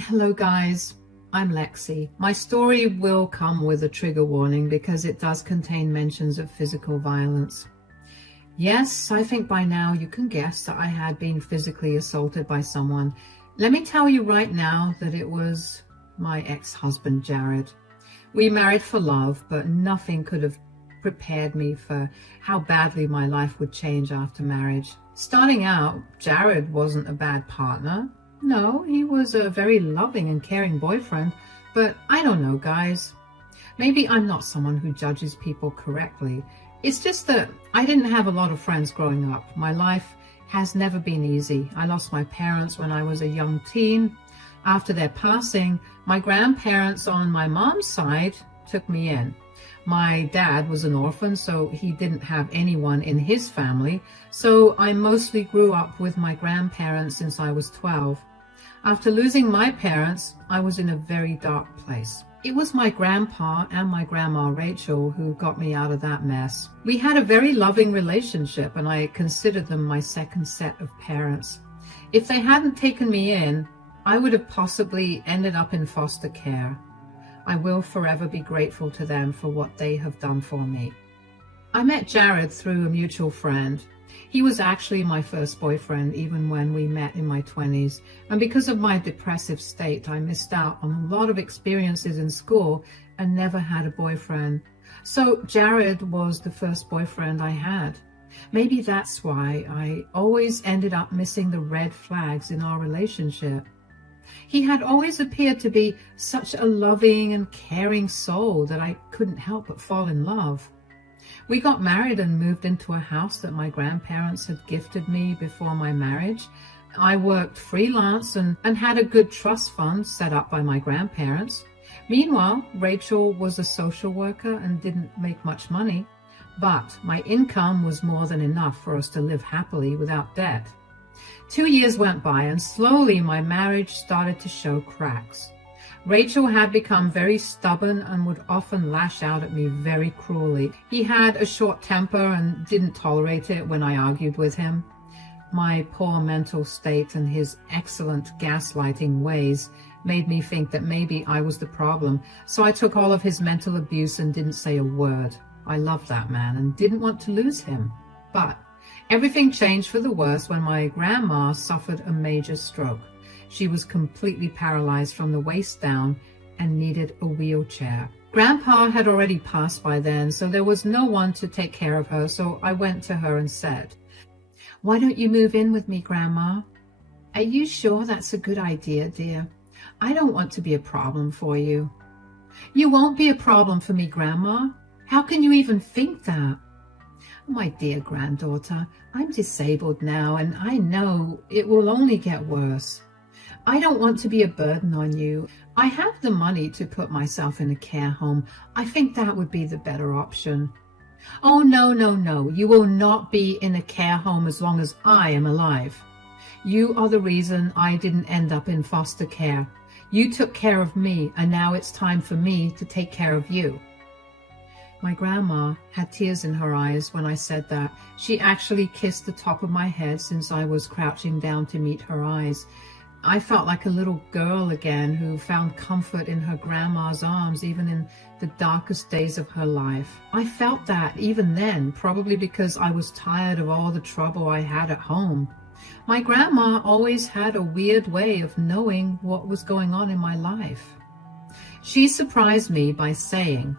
Hello guys, I'm Lexi. My story will come with a trigger warning because it does contain mentions of physical violence. Yes, I think by now you can guess that I had been physically assaulted by someone. Let me tell you right now that it was my ex-husband, Jared. We married for love, but nothing could have prepared me for how badly my life would change after marriage. Starting out, Jared wasn't a bad partner. No, he was a very loving and caring boyfriend, but I don't know, guys. Maybe I'm not someone who judges people correctly. It's just that I didn't have a lot of friends growing up. My life has never been easy. I lost my parents when I was a young teen. After their passing, my grandparents on my mom's side took me in. My dad was an orphan, so he didn't have anyone in his family, so I mostly grew up with my grandparents since I was 12. After losing my parents, I was in a very dark place. It was my grandpa and my grandma Rachel who got me out of that mess. We had a very loving relationship, and I considered them my second set of parents. If they hadn't taken me in, I would have possibly ended up in foster care. I will forever be grateful to them for what they have done for me. I met Jared through a mutual friend. He was actually my first boyfriend even when we met in my 20s, and because of my depressive state, I missed out on a lot of experiences in school and never had a boyfriend. So Jared was the first boyfriend I had. Maybe that's why I always ended up missing the red flags in our relationship. He had always appeared to be such a loving and caring soul that I couldn't help but fall in love. We got married and moved into a house that my grandparents had gifted me before my marriage. I worked freelance and had a good trust fund set up by my grandparents. Meanwhile, Rachel was a social worker and didn't make much money, but my income was more than enough for us to live happily without debt. 2 years went by, and slowly my marriage started to show cracks. Rachel had become very stubborn and would often lash out at me very cruelly. He had a short temper and didn't tolerate it when I argued with him. My poor mental state and his excellent gaslighting ways made me think that maybe I was the problem, so I took all of his mental abuse and didn't say a word. I loved that man and didn't want to lose him. But everything changed for the worse when my grandma suffered a major stroke. She was completely paralyzed from the waist down and needed a wheelchair. Grandpa had already passed by then, so there was no one to take care of her, so I went to her and said, "Why don't you move in with me, Grandma?" "Are you sure that's a good idea, dear? I don't want to be a problem for you." "You won't be a problem for me, Grandma. How can you even think that?" "My dear granddaughter, I'm disabled now, and I know it will only get worse. I don't want to be a burden on you. I have the money to put myself in a care home. I think that would be the better option." "Oh, no, no, no. You will not be in a care home as long as I am alive. You are the reason I didn't end up in foster care. You took care of me, and now it's time for me to take care of you." My grandma had tears in her eyes when I said that. She actually kissed the top of my head since I was crouching down to meet her eyes. I felt like a little girl again who found comfort in her grandma's arms even in the darkest days of her life. I felt that even then, probably because I was tired of all the trouble I had at home. My grandma always had a weird way of knowing what was going on in my life. She surprised me by saying,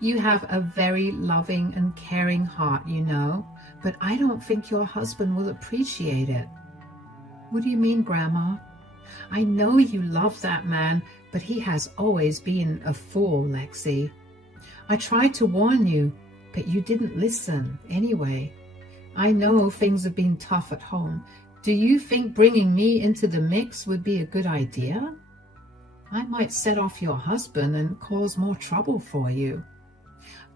"You have a very loving and caring heart, you know, but I don't think your husband will appreciate it." "What do you mean, Grandma?" "I know you love that man, but he has always been a fool, Lexi. I tried to warn you, but you didn't listen anyway. I know things have been tough at home. Do you think bringing me into the mix would be a good idea? I might set off your husband and cause more trouble for you."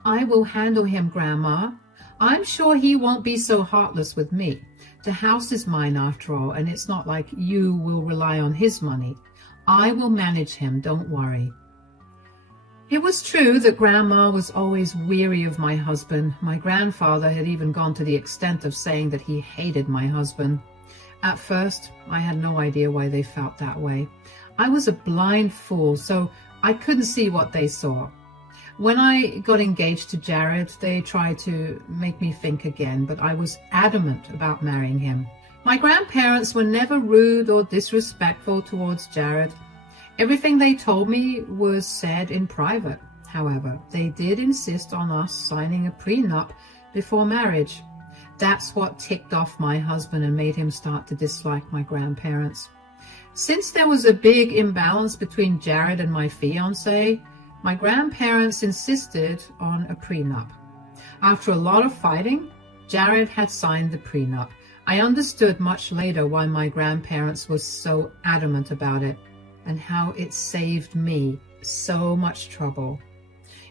"I will handle him, Grandma. I'm sure he won't be so heartless with me. The house is mine after all, and it's not like you will rely on his money. I will manage him, don't worry." It was true that Grandma was always weary of my husband. My grandfather had even gone to the extent of saying that he hated my husband. At first, I had no idea why they felt that way. I was a blind fool, so I couldn't see what they saw. When I got engaged to Jared, they tried to make me think again, but I was adamant about marrying him. My grandparents were never rude or disrespectful towards Jared. Everything they told me was said in private. However, they did insist on us signing a prenup before marriage. That's what ticked off my husband and made him start to dislike my grandparents. Since there was a big imbalance between Jared and my fiancé, my grandparents insisted on a prenup. After a lot of fighting, Jared had signed the prenup. I understood much later why my grandparents were so adamant about it and how it saved me so much trouble.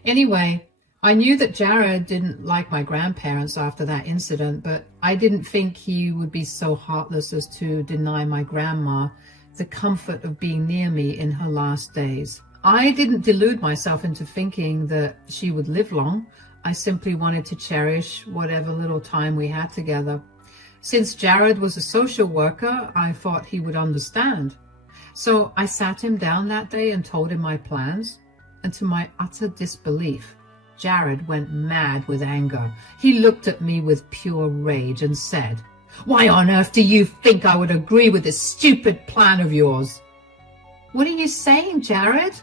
Anyway, I knew that Jared didn't like my grandparents after that incident, but I didn't think he would be so heartless as to deny my grandma the comfort of being near me in her last days. I didn't delude myself into thinking that she would live long. I simply wanted to cherish whatever little time we had together. Since Jared was a social worker, I thought he would understand. So I sat him down that day and told him my plans, and to my utter disbelief, Jared went mad with anger. He looked at me with pure rage and said, "Why on earth do you think I would agree with this stupid plan of yours?" "What are you saying, Jared?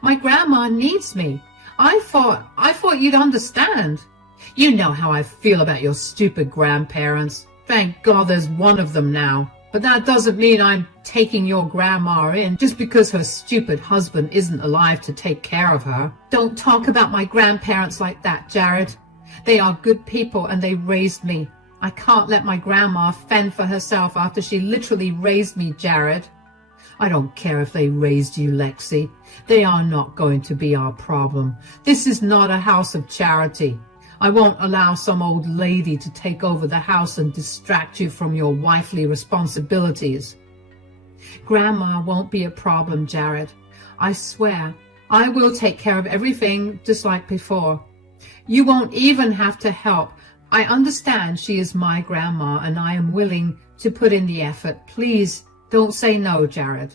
My grandma needs me. I thought you'd understand." "You know how I feel about your stupid grandparents. Thank God there's one of them now. But that doesn't mean I'm taking your grandma in just because her stupid husband isn't alive to take care of her." "Don't talk about my grandparents like that, Jared. They are good people and they raised me. I can't let my grandma fend for herself after she literally raised me, Jared." "I don't care if they raised you, Lexi. They are not going to be our problem. This is not a house of charity. I won't allow some old lady to take over the house and distract you from your wifely responsibilities." "Grandma won't be a problem, Jared. I swear I will take care of everything just like before. You won't even have to help. I understand she is my grandma and I am willing to put in the effort. Please don't say no, Jared."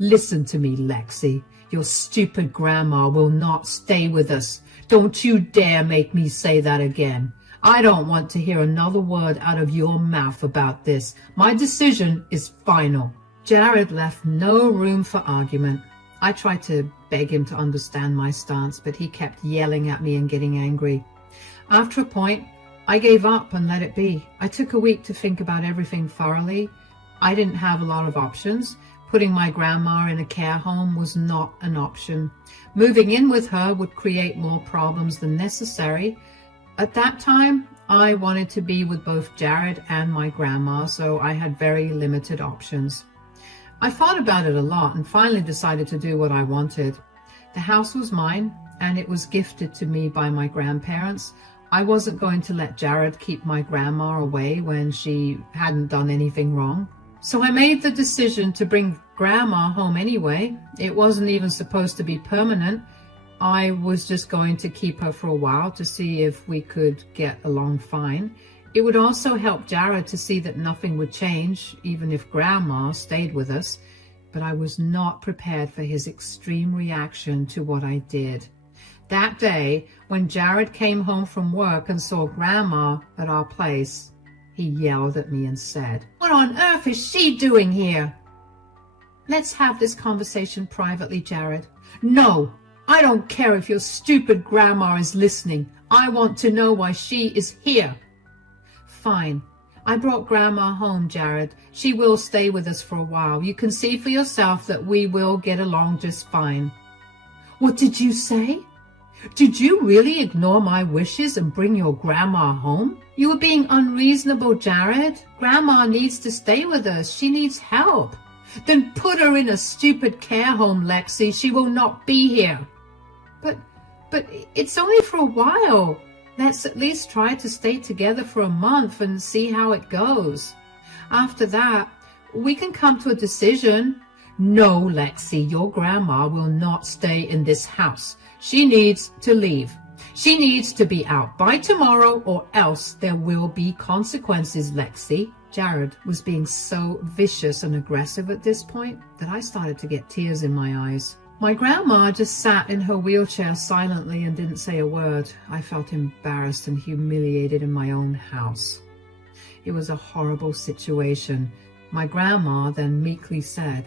"Listen to me, Lexi. Your stupid grandma will not stay with us. Don't you dare make me say that again. I don't want to hear another word out of your mouth about this. My decision is final." Jared left no room for argument. I tried to beg him to understand my stance, but he kept yelling at me and getting angry. After a point, I gave up and let it be. I took a week to think about everything thoroughly. I didn't have a lot of options. Putting my grandma in a care home was not an option. Moving in with her would create more problems than necessary. At that time, I wanted to be with both Jared and my grandma, so I had very limited options. I thought about it a lot and finally decided to do what I wanted. The house was mine, and it was gifted to me by my grandparents. I wasn't going to let Jared keep my grandma away when she hadn't done anything wrong. So I made the decision to bring Grandma home anyway. It wasn't even supposed to be permanent. I was just going to keep her for a while to see if we could get along fine. It would also help Jared to see that nothing would change, even if Grandma stayed with us. But I was not prepared for his extreme reaction to what I did. That day, when Jared came home from work and saw Grandma at our place, he yelled at me and said, "What on earth is she doing here?" "Let's have this conversation privately, Jared." "No, I don't care if your stupid grandma is listening. I want to know why she is here." "Fine. I brought Grandma home, Jared. She will stay with us for a while. You can see for yourself that we will get along just fine." "What did you say? Did you really ignore my wishes and bring your grandma home?" "You were being unreasonable, Jared. Grandma needs to stay with us. She needs help." "Then put her in a stupid care home, Lexi. She will not be here." But it's only for a while. Let's at least try to stay together for a month and see how it goes. After that, we can come to a decision. "No, Lexi, your grandma will not stay in this house. She needs to leave. She needs to be out by tomorrow or else there will be consequences, Lexi. Jared was being so vicious and aggressive at this point that I started to get tears in my eyes. My grandma just sat in her wheelchair silently and didn't say a word. I felt embarrassed and humiliated in my own house. It was a horrible situation. My grandma then meekly said,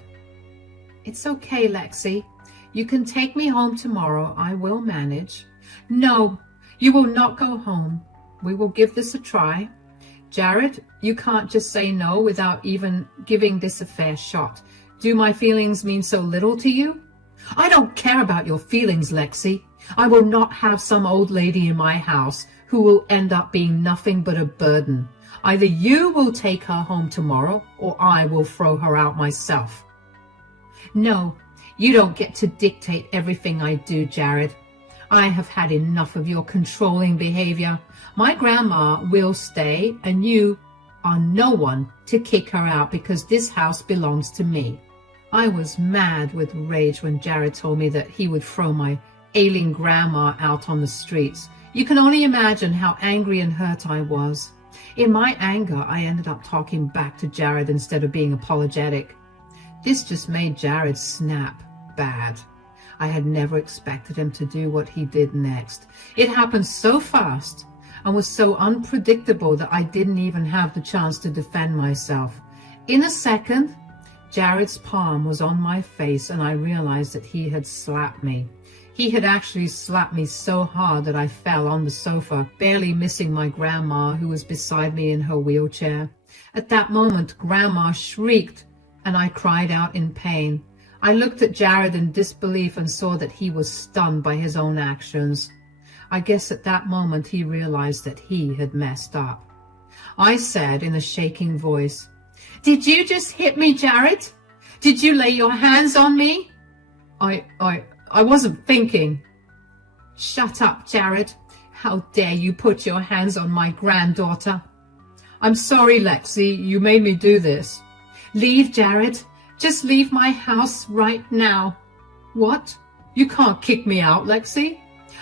"It's okay, Lexi. You can take me home tomorrow. I will manage." "No, you will not go home. We will give this a try. Jared, you can't just say no without even giving this a fair shot. Do my feelings mean so little to you?" "I don't care about your feelings, Lexi. I will not have some old lady in my house who will end up being nothing but a burden. Either you will take her home tomorrow or I will throw her out myself." "No, you don't get to dictate everything I do, Jared. I have had enough of your controlling behavior. My grandma will stay, and you are no one to kick her out because this house belongs to me." I was mad with rage when Jared told me that he would throw my ailing grandma out on the streets. You can only imagine how angry and hurt I was. In my anger, I ended up talking back to Jared instead of being apologetic. This just made Jared snap bad. I had never expected him to do what he did next. It happened so fast and was so unpredictable that I didn't even have the chance to defend myself. In a second, Jared's palm was on my face and I realized that he had slapped me. He had actually slapped me so hard that I fell on the sofa, barely missing my grandma who was beside me in her wheelchair. At that moment, Grandma shrieked and I cried out in pain. I looked at Jared in disbelief and saw that he was stunned by his own actions. I guess at that moment he realized that he had messed up. I said in a shaking voice, "Did you just hit me, Jared? Did you lay your hands on me?" I wasn't thinking." "Shut up, Jared. How dare you put your hands on my granddaughter?" "I'm sorry, Lexi. You made me do this." "Leave, Jared. Just leave my house right now." "What? You can't kick me out, Lexi."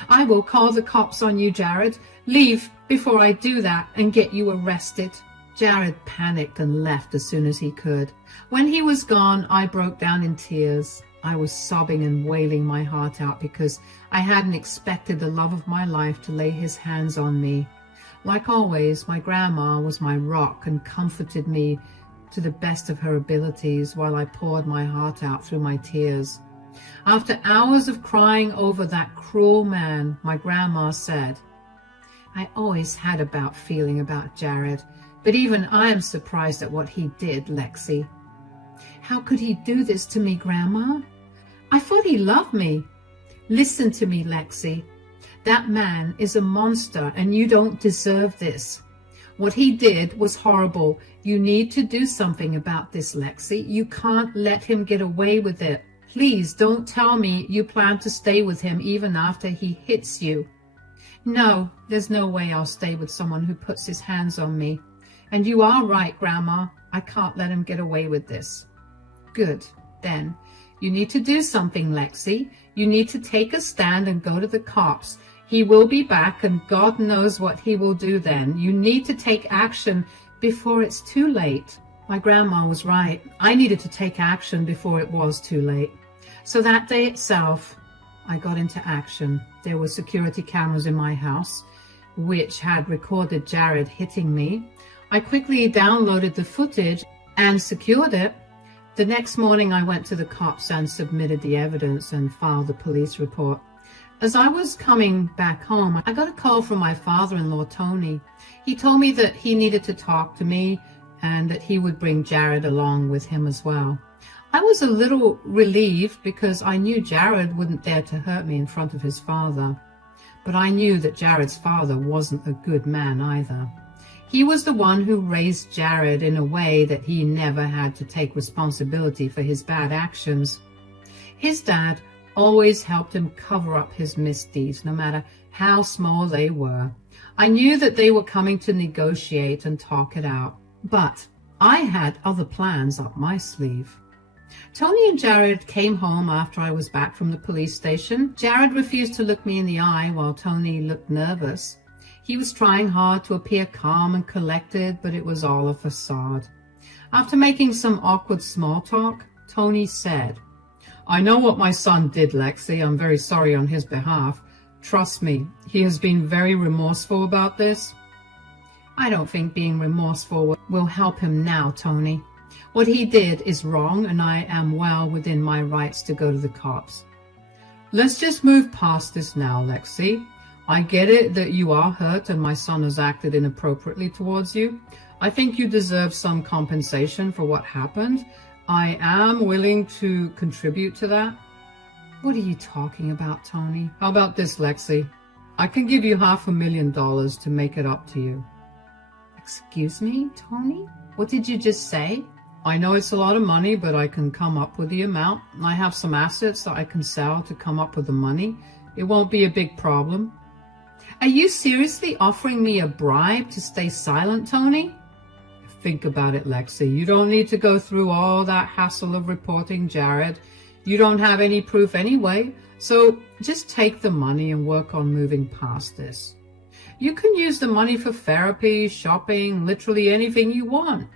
"I will call the cops on you, Jared. Leave before I do that and get you arrested." Jared panicked and left as soon as he could. When he was gone, I broke down in tears. I was sobbing and wailing my heart out because I hadn't expected the love of my life to lay his hands on me. Like always, my grandma was my rock and comforted me to the best of her abilities while I poured my heart out through my tears. After hours of crying over that cruel man, my grandma said, "I always had a bad feeling about Jared, but even I am surprised at what he did, Lexi." "How could he do this to me, Grandma? I thought he loved me." "Listen to me, Lexi. That man is a monster and you don't deserve this. What he did was horrible. You need to do something about this, Lexi. You can't let him get away with it. Please don't tell me you plan to stay with him even after he hits you." "No, there's no way I'll stay with someone who puts his hands on me. And you are right, Grandma. I can't let him get away with this." "Good. Then you need to do something, Lexi. You need to take a stand and go to the cops. He will be back and God knows what he will do then. You need to take action before it's too late." My grandma was right. I needed to take action before it was too late. So that day itself, I got into action. There were security cameras in my house, which had recorded Jared hitting me. I quickly downloaded the footage and secured it. The next morning, I went to the cops and submitted the evidence and filed a police report. As I was coming back home, I got a call from my father-in-law, Tony. He told me that he needed to talk to me and that he would bring Jared along with him as well. I was a little relieved because I knew Jared wouldn't dare to hurt me in front of his father. But I knew that Jared's father wasn't a good man either. He was the one who raised Jared in a way that he never had to take responsibility for his bad actions. His dad always helped him cover up his misdeeds, no matter how small they were. I knew that they were coming to negotiate and talk it out, but I had other plans up my sleeve. Tony and Jared came home after I was back from the police station. Jared refused to look me in the eye while Tony looked nervous. He was trying hard to appear calm and collected, but it was all a facade. After making some awkward small talk, Tony said, "I know what my son did, Lexi. I'm very sorry on his behalf. Trust me, he has been very remorseful about this." "I don't think being remorseful will help him now, Tony. What he did is wrong, and I am well within my rights to go to the cops." "Let's just move past this now, Lexi. I get it that you are hurt and my son has acted inappropriately towards you. I think you deserve some compensation for what happened. I am willing to contribute to that." "What are you talking about, Tony?" "How about this, Lexi? I can give you $500,000 to make it up to you." "Excuse me, Tony? What did you just say?" "I know it's a lot of money, but I can come up with the amount. I have some assets that I can sell to come up with the money. It won't be a big problem." "Are you seriously offering me a bribe to stay silent, Tony?" "Think about it, Lexi. You don't need to go through all that hassle of reporting Jared. You don't have any proof anyway, so just take the money and work on moving past this. You can use the money for therapy, shopping, literally anything you want.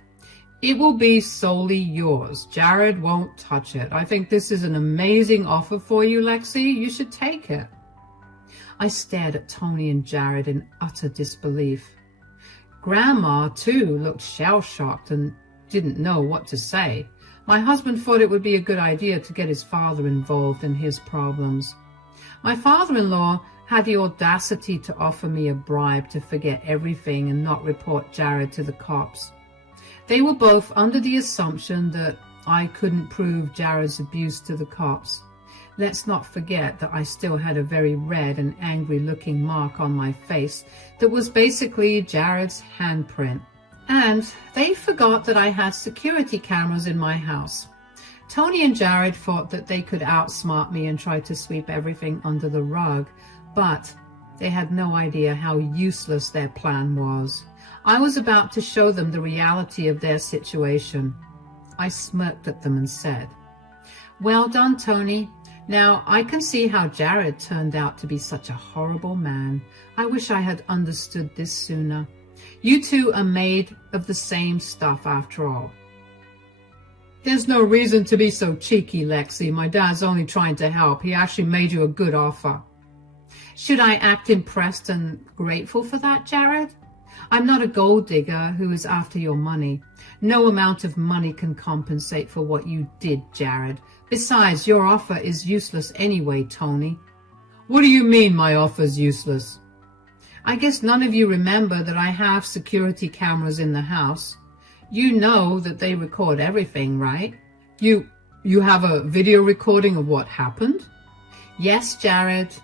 It will be solely yours. Jared won't touch it. I think this is an amazing offer for you, Lexi. You should take it." I stared at Tony and Jared in utter disbelief. Grandma, too, looked shell-shocked and didn't know what to say. My husband thought it would be a good idea to get his father involved in his problems. My father-in-law had the audacity to offer me a bribe to forget everything and not report Jared to the cops. They were both under the assumption that I couldn't prove Jared's abuse to the cops. Let's not forget that I still had a very red and angry-looking mark on my face that was basically Jared's handprint. And they forgot that I had security cameras in my house. Tony and Jared thought that they could outsmart me and try to sweep everything under the rug, but they had no idea how useless their plan was. I was about to show them the reality of their situation. I smirked at them and said, "Well done, Tony. Now, I can see how Jared turned out to be such a horrible man. I wish I had understood this sooner. You two are made of the same stuff after all." "There's no reason to be so cheeky, Lexi. My dad's only trying to help. He actually made you a good offer." "Should I act impressed and grateful for that, Jared? I'm not a gold digger who is after your money. No amount of money can compensate for what you did, Jared. Besides, your offer is useless anyway, Tony." "What do you mean my offer's useless?" "I guess none of you remember that I have security cameras in the house. You know that they record everything, right?" You have a video recording of what happened?" "Yes, Jared.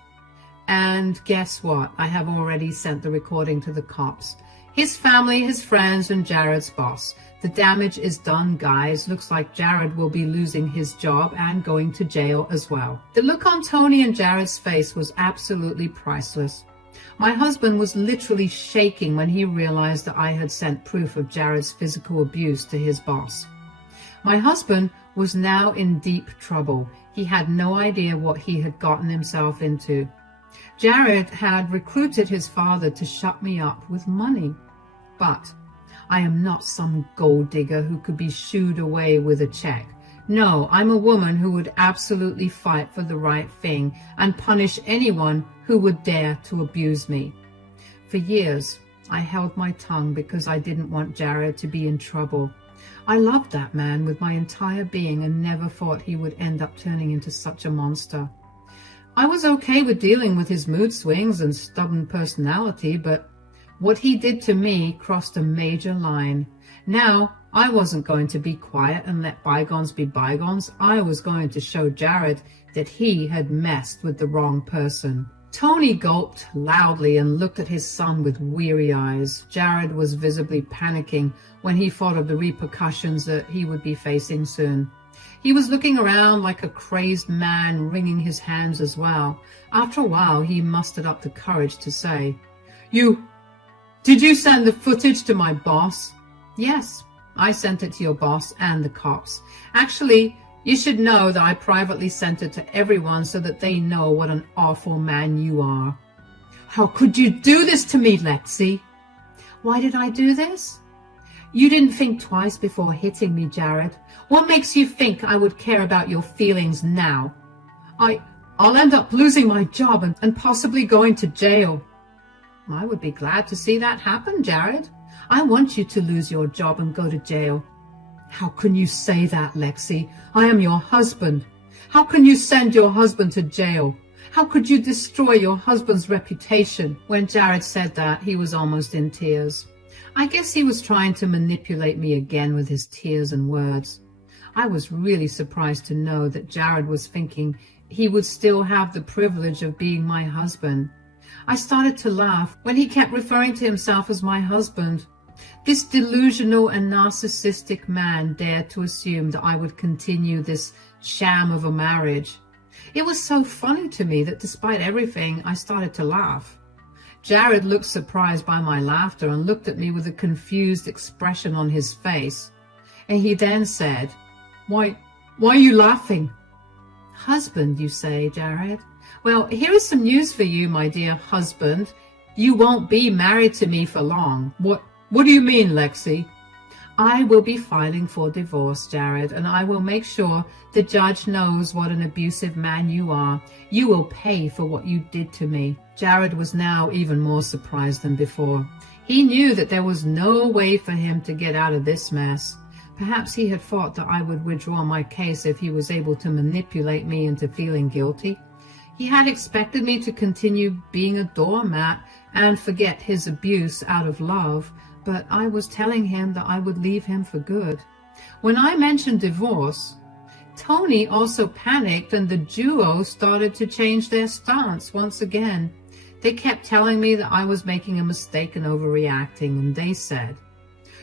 And guess what? I have already sent the recording to the cops. His family, his friends, and Jared's boss. The damage is done, guys. Looks like Jared will be losing his job and going to jail as well." The look on Tony and Jared's face was absolutely priceless. My husband was literally shaking when he realized that I had sent proof of Jared's physical abuse to his boss. My husband was now in deep trouble. He had no idea what he had gotten himself into. Jared had recruited his father to shut me up with money. But I am not some gold digger who could be shooed away with a check. No, I'm a woman who would absolutely fight for the right thing and punish anyone who would dare to abuse me. For years, I held my tongue because I didn't want Jared to be in trouble. I loved that man with my entire being and never thought he would end up turning into such a monster. I was okay with dealing with his mood swings and stubborn personality, but what he did to me crossed a major line. Now, I wasn't going to be quiet and let bygones be bygones. I was going to show Jared that he had messed with the wrong person. Tony gulped loudly and looked at his son with weary eyes. Jared was visibly panicking when he thought of the repercussions that he would be facing soon. He was looking around like a crazed man, wringing his hands as well. After a while, he mustered up the courage to say, Did you send the footage to my boss?" "Yes, I sent it to your boss and the cops. Actually, you should know that I privately sent it to everyone so that they know what an awful man you are." How could you do this to me, Lexi? Why did I do this? You didn't think twice before hitting me, Jared. What makes you think I would care about your feelings now? I'll end up losing my job and possibly going to jail. I would be glad to see that happen, Jared. I want you to lose your job and go to jail. How can you say that, Lexi? I am your husband. How can you send your husband to jail? How could you destroy your husband's reputation? When Jared said that, he was almost in tears. I guess he was trying to manipulate me again with his tears and words. I was really surprised to know that Jared was thinking he would still have the privilege of being my husband. I started to laugh when he kept referring to himself as my husband. This delusional and narcissistic man dared to assume that I would continue this sham of a marriage. It was so funny to me that despite everything, I started to laugh. Jared looked surprised by my laughter and looked at me with a confused expression on his face. And he then said, Why are you laughing? Husband, you say, Jared? Well, here is some news for you, my dear husband. You won't be married to me for long. What do you mean, Lexi? I will be filing for divorce, Jared, and I will make sure the judge knows what an abusive man you are. You will pay for what you did to me. Jared was now even more surprised than before. He knew that there was no way for him to get out of this mess. Perhaps he had thought that I would withdraw my case if he was able to manipulate me into feeling guilty. He had expected me to continue being a doormat and forget his abuse out of love, but I was telling him that I would leave him for good. When I mentioned divorce, Tony also panicked and the duo started to change their stance once again. They kept telling me that I was making a mistake and overreacting, and they said,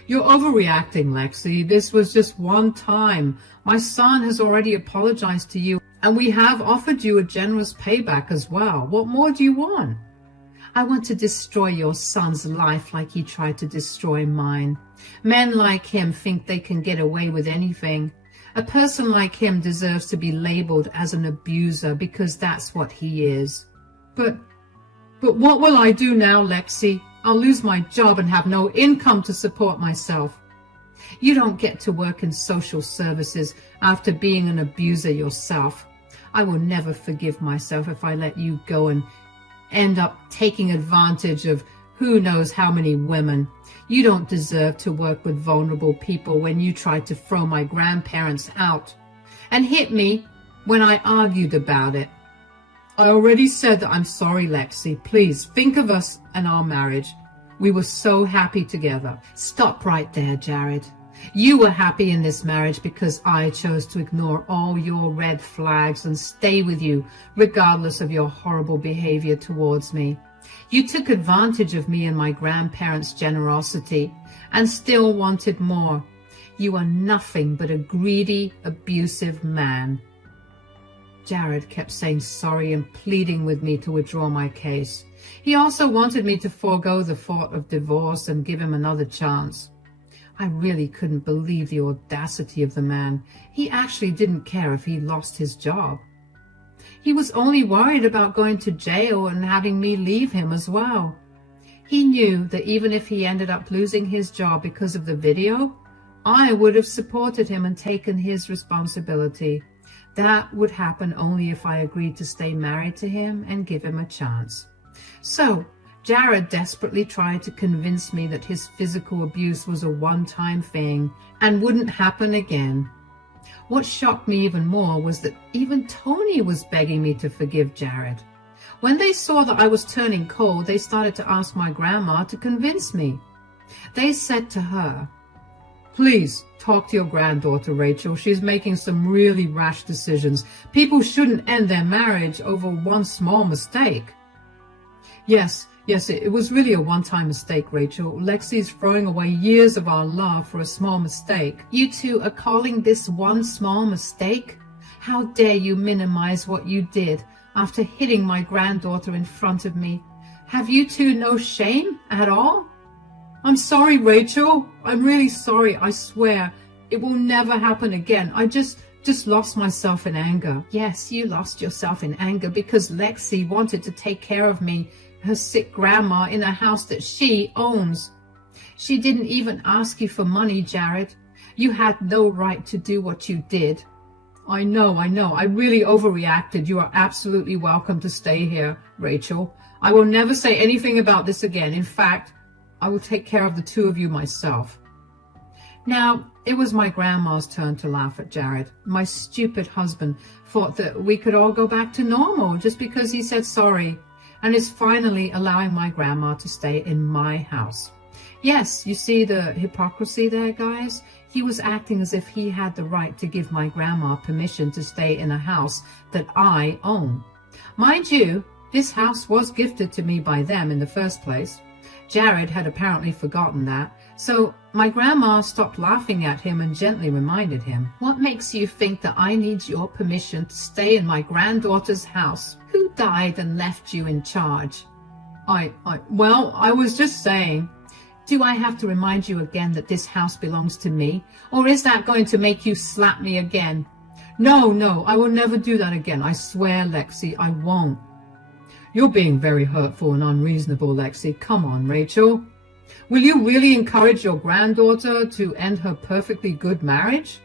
You're overreacting, Lexi. This was just one time. My son has already apologized to you, and we have offered you a generous payback as well. What more do you want? I want to destroy your son's life like he tried to destroy mine. Men like him think they can get away with anything. A person like him deserves to be labeled as an abuser because that's what he is. But what will I do now, Lexi? I'll lose my job and have no income to support myself. You don't get to work in social services after being an abuser yourself. I will never forgive myself if I let you go and end up taking advantage of who knows how many women. You don't deserve to work with vulnerable people when you tried to throw my grandparents out and hit me when I argued about it. I already said that I'm sorry, Lexi. Please think of us and our marriage. We were so happy together. Stop right there, Jared. You were happy in this marriage because I chose to ignore all your red flags and stay with you regardless of your horrible behavior towards me. You took advantage of me and my grandparents' generosity and still wanted more. You are nothing but a greedy, abusive man. Jared kept saying sorry and pleading with me to withdraw my case. He also wanted me to forego the thought of divorce and give him another chance. I really couldn't believe the audacity of the man. He actually didn't care if he lost his job. He was only worried about going to jail and having me leave him as well. He knew that even if he ended up losing his job because of the video, I would have supported him and taken his responsibility. That would happen only if I agreed to stay married to him and give him a chance. So, Jared desperately tried to convince me that his physical abuse was a one-time thing and wouldn't happen again. What shocked me even more was that even Tony was begging me to forgive Jared. When they saw that I was turning cold, they started to ask my grandma to convince me. They said to her, Please talk to your granddaughter, Rachel. She's making some really rash decisions. People shouldn't end their marriage over one small mistake. Yes, it was really a one-time mistake, Rachel. Lexi's throwing away years of our love for a small mistake. You two are calling this one small mistake? How dare you minimize what you did after hitting my granddaughter in front of me? Have you two no shame at all? I'm sorry, Rachel. I'm really sorry, I swear. It will never happen again. I just lost myself in anger. Yes, you lost yourself in anger because Lexi wanted to take care of me her sick grandma in a house that she owns. She didn't even ask you for money, Jared. You had no right to do what you did. I know. I really overreacted. You are absolutely welcome to stay here, Rachel. I will never say anything about this again. In fact, I will take care of the two of you myself. Now, it was my grandma's turn to laugh at Jared. My stupid husband thought that we could all go back to normal just because he said sorry, and is finally allowing my grandma to stay in my house. Yes, you see the hypocrisy there, guys? He was acting as if he had the right to give my grandma permission to stay in a house that I own. Mind you, this house was gifted to me by them in the first place. Jared had apparently forgotten that, so my grandma stopped laughing at him and gently reminded him, "What makes you think that I need your permission to stay in my granddaughter's house? Who died and left you in charge?" Well, I was just saying. Do I have to remind you again that this house belongs to me? Or is that going to make you slap me again? No, I will never do that again. I swear, Lexi, I won't. You're being very hurtful and unreasonable, Lexi. Come on, Rachel. Will you really encourage your granddaughter to end her perfectly good marriage?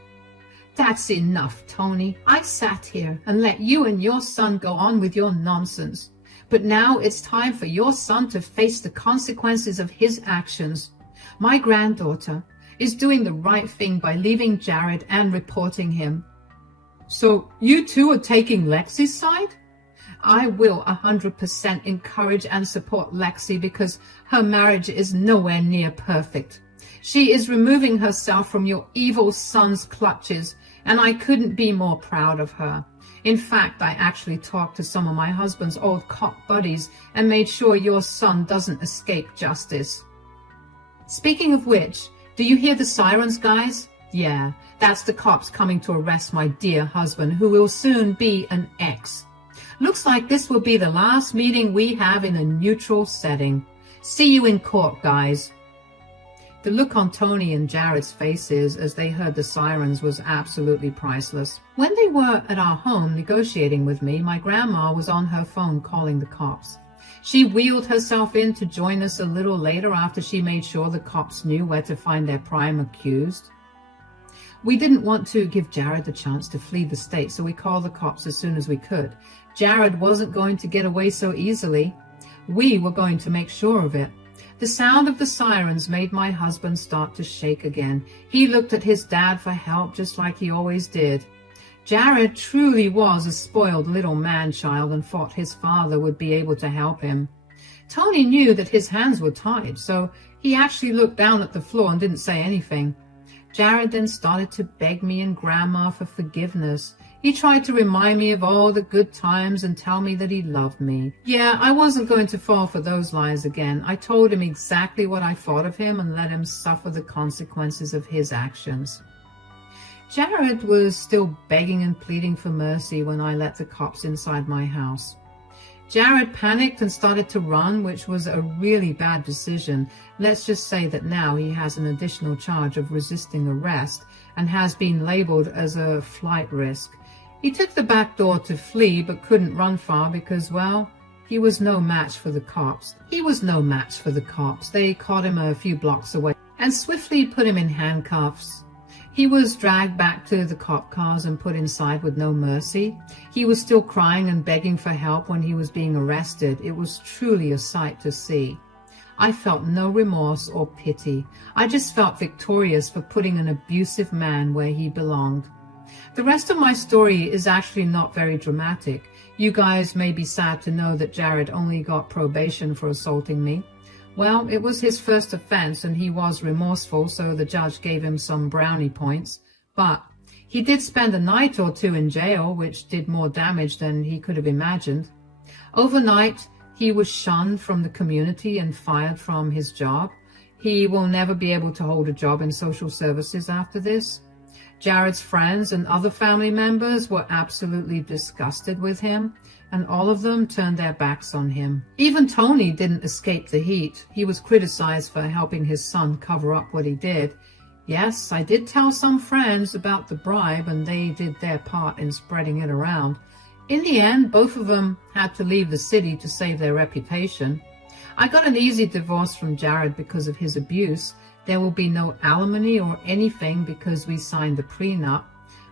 That's enough, Tony. I sat here and let you and your son go on with your nonsense. But now it's time for your son to face the consequences of his actions. My granddaughter is doing the right thing by leaving Jared and reporting him. So you two are taking Lexi's side? I will 100% encourage and support Lexi because her marriage is nowhere near perfect. She is removing herself from your evil son's clutches, and I couldn't be more proud of her. In fact, I actually talked to some of my husband's old cop buddies and made sure your son doesn't escape justice. Speaking of which, do you hear the sirens, guys? Yeah, that's the cops coming to arrest my dear husband, who will soon be an ex. Looks like this will be the last meeting we have in a neutral setting. See you in court, guys. The look on Tony and Jared's faces as they heard the sirens was absolutely priceless. When they were at our home negotiating with me, my grandma was on her phone calling the cops. She wheeled herself in to join us a little later after she made sure the cops knew where to find their prime accused. We didn't want to give Jared the chance to flee the state, so we called the cops as soon as we could. Jared wasn't going to get away so easily. We were going to make sure of it. The sound of the sirens made my husband start to shake again. He looked at his dad for help just like he always did. Jared truly was a spoiled little man-child and thought his father would be able to help him. Tony knew that his hands were tied, so he actually looked down at the floor and didn't say anything. Jared then started to beg me and Grandma for forgiveness. He tried to remind me of all the good times and tell me that he loved me. Yeah, I wasn't going to fall for those lies again. I told him exactly what I thought of him and let him suffer the consequences of his actions. Jared was still begging and pleading for mercy when I let the cops inside my house. Jared panicked and started to run, which was a really bad decision. Let's just say that now he has an additional charge of resisting arrest and has been labeled as a flight risk. He took the back door to flee but couldn't run far because, well, he was no match for the cops. They caught him a few blocks away and swiftly put him in handcuffs. He was dragged back to the cop cars and put inside with no mercy. He was still crying and begging for help when he was being arrested. It was truly a sight to see. I felt no remorse or pity. I just felt victorious for putting an abusive man where he belonged. The rest of my story is actually not very dramatic. You guys may be sad to know that Jared only got probation for assaulting me. Well, it was his first offense and he was remorseful, so the judge gave him some brownie points. But he did spend a night or two in jail, which did more damage than he could have imagined. Overnight, he was shunned from the community and fired from his job. He will never be able to hold a job in social services after this. Jared's friends and other family members were absolutely disgusted with him, and all of them turned their backs on him. Even Tony didn't escape the heat. He was criticized for helping his son cover up what he did. Yes, I did tell some friends about the bribe, and they did their part in spreading it around. In the end, both of them had to leave the city to save their reputation. I got an easy divorce from Jared because of his abuse. There will be no alimony or anything because we signed the prenup.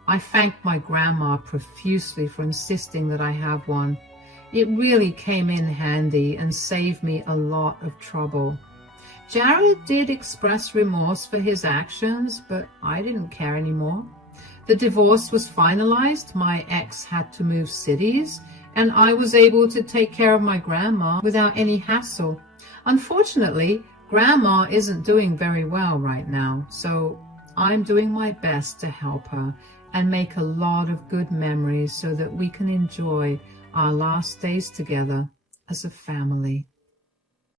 I thanked my grandma profusely for insisting that I have one. It really came in handy and saved me a lot of trouble. Jared did express remorse for his actions, but I didn't care anymore. The divorce was finalized, my ex had to move cities, and I was able to take care of my grandma without any hassle. Unfortunately, Grandma isn't doing very well right now, so I'm doing my best to help her and make a lot of good memories so that we can enjoy our last days together as a family.